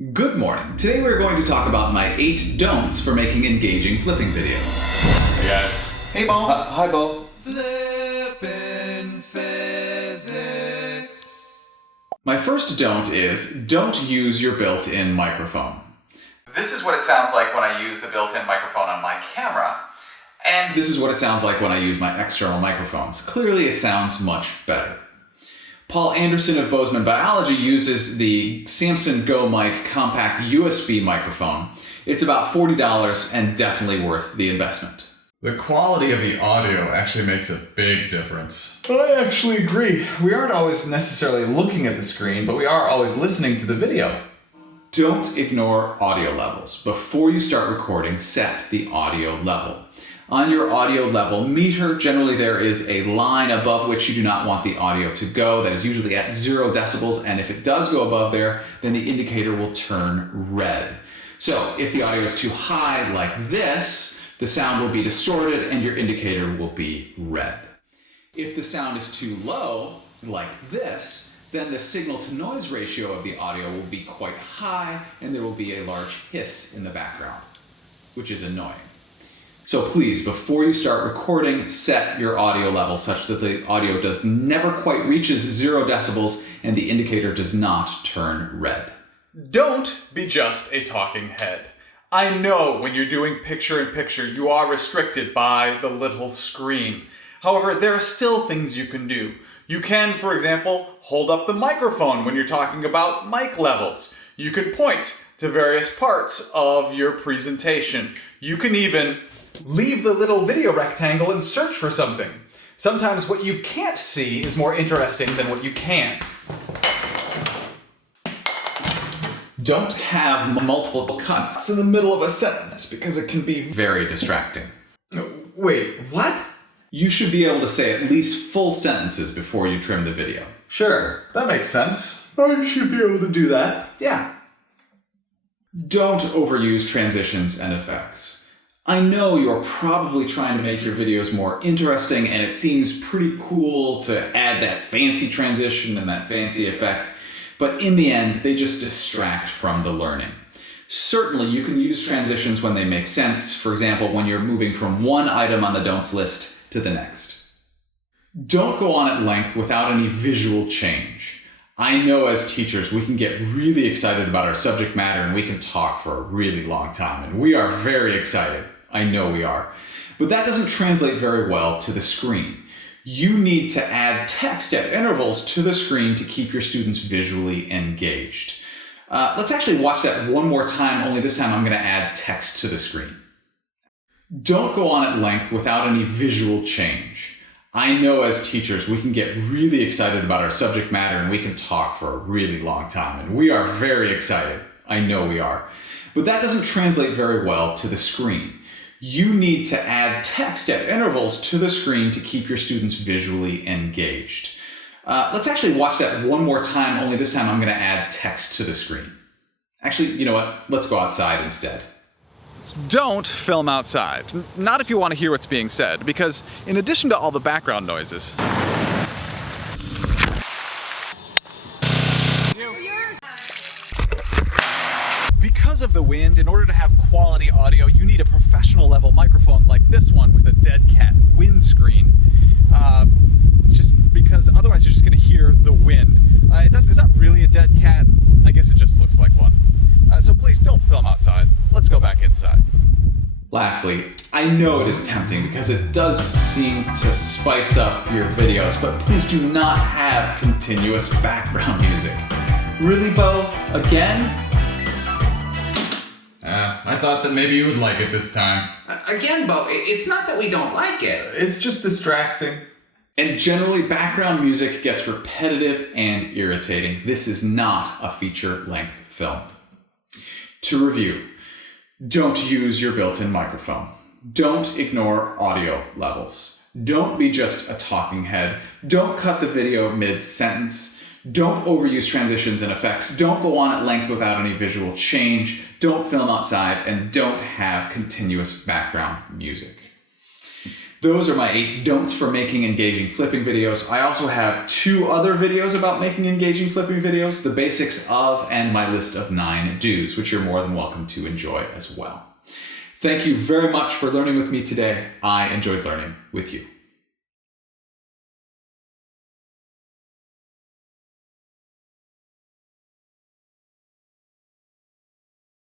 Good morning. Today we're going to talk about my 8 don'ts for making engaging flipping videos. Hey guys. Hey Bo. Hi Bo. Flippin' physics. My first don't is don't use your built-in microphone. This is what it sounds like when I use the built-in microphone on my camera, and this is what it sounds like when I use my external microphones. Clearly it sounds much better. Paul Anderson of Bozeman Biology uses the Samson Go Mic compact USB microphone. It's about $40 and definitely worth the investment. The quality of the audio actually makes a big difference. I actually agree. We aren't always necessarily looking at the screen, but we are always listening to the video. Don't ignore audio levels. Before you start recording, set the audio level. On your audio level meter, generally there is a line above which you do not want the audio to go. That is usually at 0 decibels, and if it does go above there, then the indicator will turn red. So if the audio is too high like this, the sound will be distorted and your indicator will be red. If the sound is too low, like this, then the signal-to-noise ratio of the audio will be quite high and there will be a large hiss in the background, which is annoying. So please, before you start recording, set your audio level such that the audio never quite reaches 0 decibels and the indicator does not turn red. Don't be just a talking head. I know when you're doing picture-in-picture, you are restricted by the little screen. However, there are still things you can do. You can, for example, hold up the microphone when you're talking about mic levels. You can point to various parts of your presentation. You can even leave the little video rectangle and search for something. Sometimes what you can't see is more interesting than what you can. Don't have multiple cuts in the middle of a sentence because it can be very distracting. Wait, what? You should be able to say at least full sentences before you trim the video. Sure, that makes sense. I should be able to do that. Yeah. Don't overuse transitions and effects. I know you're probably trying to make your videos more interesting and it seems pretty cool to add that fancy transition and that fancy effect, but in the end, they just distract from the learning. Certainly, you can use transitions when they make sense, for example, when you're moving from one item on the don'ts list to the next. Don't go on at length without any visual change. I know as teachers, we can get really excited about our subject matter and we can talk for a really long time, and we are very excited. I know we are. But that doesn't translate very well to the screen. You need to add text at intervals to the screen to keep your students visually engaged. Let's actually watch that one more time, only this time I'm going to add text to the screen. Don't go on at length without any visual change. I know as teachers, we can get really excited about our subject matter and we can talk for a really long time, and we are very excited. I know we are. But that doesn't translate very well to the screen. You need to add text at intervals to the screen to keep your students visually engaged. Let's actually watch that one more time, only this time I'm going to add text to the screen. Actually, you know what? Let's go outside instead. Don't film outside. Not if you want to hear what's being said, because in addition to all the background noises, because of the wind, in order to have quality audio, you need a professional level microphone like this one with a dead cat windscreen. Just because otherwise you're just going to hear the wind. It's not really a dead cat. I guess it just looks like one. So please don't film outside. Let's go back inside. Lastly, I know it is tempting because it does seem to spice up your videos, but please do not have continuous background music. Really, Bo? Again? I thought that maybe you would like it this time. Again, Bo, it's not that we don't like it. It's just distracting. And generally, background music gets repetitive and irritating. This is not a feature-length film. To review, don't use your built-in microphone. Don't ignore audio levels. Don't be just a talking head. Don't cut the video mid-sentence. Don't overuse transitions and effects. Don't go on at length without any visual change. Don't film outside, and don't have continuous background music. Those are my 8 don'ts for making engaging flipping videos. I also have 2 other videos about making engaging flipping videos, the basics of and my list of 9 do's, which you're more than welcome to enjoy as well. Thank you very much for learning with me today. I enjoyed learning with you.